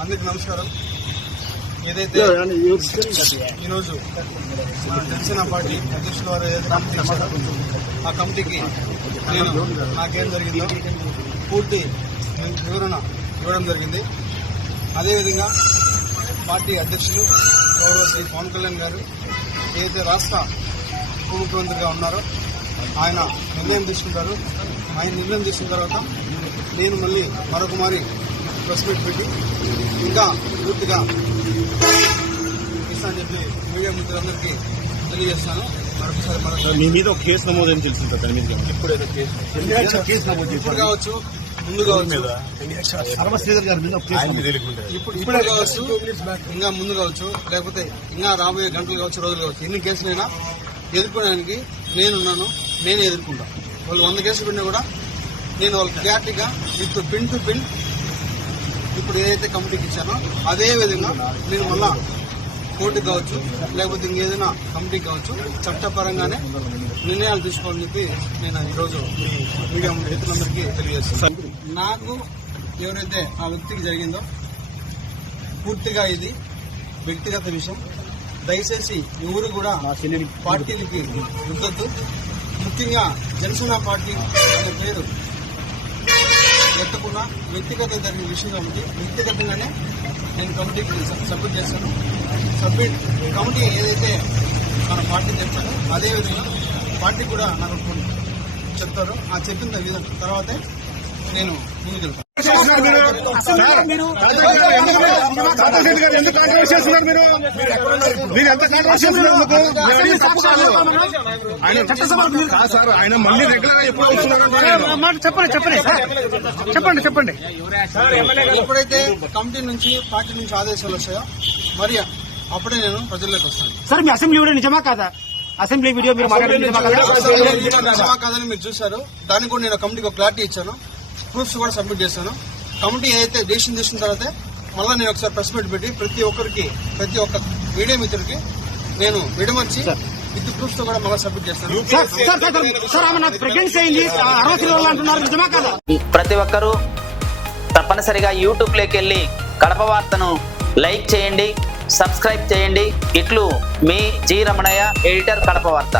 అందరికి నమస్కారం. ఏదైతే ఈరోజు జనసేన పార్టీ అధ్యక్షుల వారు ఏదైతే కమిటీ ఇచ్చారో ఆ కమిటీకి నేను నాకేం జరిగిందో పూర్తి వివరణ ఇవ్వడం జరిగింది. అదేవిధంగా పార్టీ అధ్యక్షులు గౌరవ శ్రీ పవన్ కళ్యాణ్ గారు ఏదైతే రాష్ట్ర ఉప ముఖ్యమంత్రిగా ఉన్నారో ఆయన నిర్ణయం తీసుకుంటారు. ఆయన నిర్ణయం తీసుకున్న తర్వాత నేను మళ్ళీ మరొక మారి ప్రెస్ మీట్ పెట్టి ఇంకా పూర్తిగా ఇస్తానని చెప్పి మీడియా మిత్రులందరికీ తెలియజేస్తాను. మరొకసారి మీ మీద ఒక కేసు నమోదని తెలిసింది సార్. దాని మీద ఎప్పుడైతే కేసు నమోదు ఇప్పుడు కావచ్చు, ముందు కావచ్చు, ఇప్పుడు కావచ్చు, ఇంకా ముందు కావచ్చు, లేకపోతే ఇంకా రాబోయే గంటలు కావచ్చు, రోజులు కావచ్చు, ఎన్ని కేసులైనా ఎదుర్కోవడానికి నేనున్నాను. నేనే ఎదుర్కొంటా. వాళ్ళు 100 కేసులు పెట్టినా కూడా నేను వాళ్ళకి క్లారిటీగా విత్ పిన్ టు పిన్ ఇప్పుడు ఏదైతే కమిటీకి ఇచ్చానో అదే విధంగా నేను మళ్ళా కోర్టుకు కావచ్చు, లేకపోతే ఇంకేదైనా కమిటీకి కావచ్చు, చట్టపరంగానే నిర్ణయాలు తీసుకోవాలని చెప్పి నేను ఈరోజు మీడియా మిత్రులందరికీ తెలియజేస్తాను. నాకు ఎవరైతే ఆ వ్యక్తికి జరిగిందో పూర్తిగా ఇది వ్యక్తిగత విషయం. దయచేసి ఎవరు కూడా పార్టీలకి రుద్దద్దు. ముఖ్యంగా జనసేన పార్టీ అనే పేరు ఎత్తకుండా వ్యక్తిగత జరిగిన విషయం కాబట్టి వ్యక్తిగతంగానే నేను కమిటీకి సబ్మిట్ చేస్తాను. కమిటీ ఏదైతే మన పార్టీ చెప్తారో అదేవిధంగా పార్టీ కూడా నాకు చెప్తారో ఆ చెప్పిన విధానం తర్వాతే నేను ముందుకెళ్తాను. ఎందుకు కాంట్రవర్సీ చేస్తున్నారు మీరు ఎంత కాంట్రవర్సీ చేస్తున్నారు? సార్ ఆయన మళ్ళీ రెగ్యులర్ ఎప్పుడు చెప్పండి. ఎప్పుడైతే కమిటీ నుంచి పార్టీ నుంచి ఆదేశాలు వస్తాయో మరి అప్పుడే నేను ప్రజల్లోకి వస్తాను. సార్ మీ అసెంబ్లీ వీడియో నిజమా కాదా? అసెంబ్లీ వీడియో మీరు నిజమా కాదని మీరు చూశారు. దానికి కూడా నేను కమిటీకి ఒక క్లారిటీ ఇచ్చాను. ప్రూఫ్స్ కూడా సబ్మిట్ చేశాను. కమిటీ ఏదైతే డెసిషన్ తీసుకున్న తర్వాత మళ్ళీ నేను ఒకసారి ప్రెస్ మీట్ పెట్టి ప్రతి ఒక్క మీడియా మిత్రుడికి నేను విడమర్చి విత్ ప్రూఫ్స్ తో కూడా మళ్ళీ సబ్మిట్ చేస్తాను. ప్రతి ఒక్కరూ తప్పనిసరిగా యూట్యూబ్ లోకి వెళ్ళి కడప వార్తను లైక్ చేయండి, సబ్స్క్రైబ్ చేయండి. ఇట్లు మీ జి రమణయ్య, ఎడిటర్, కడప వార్త.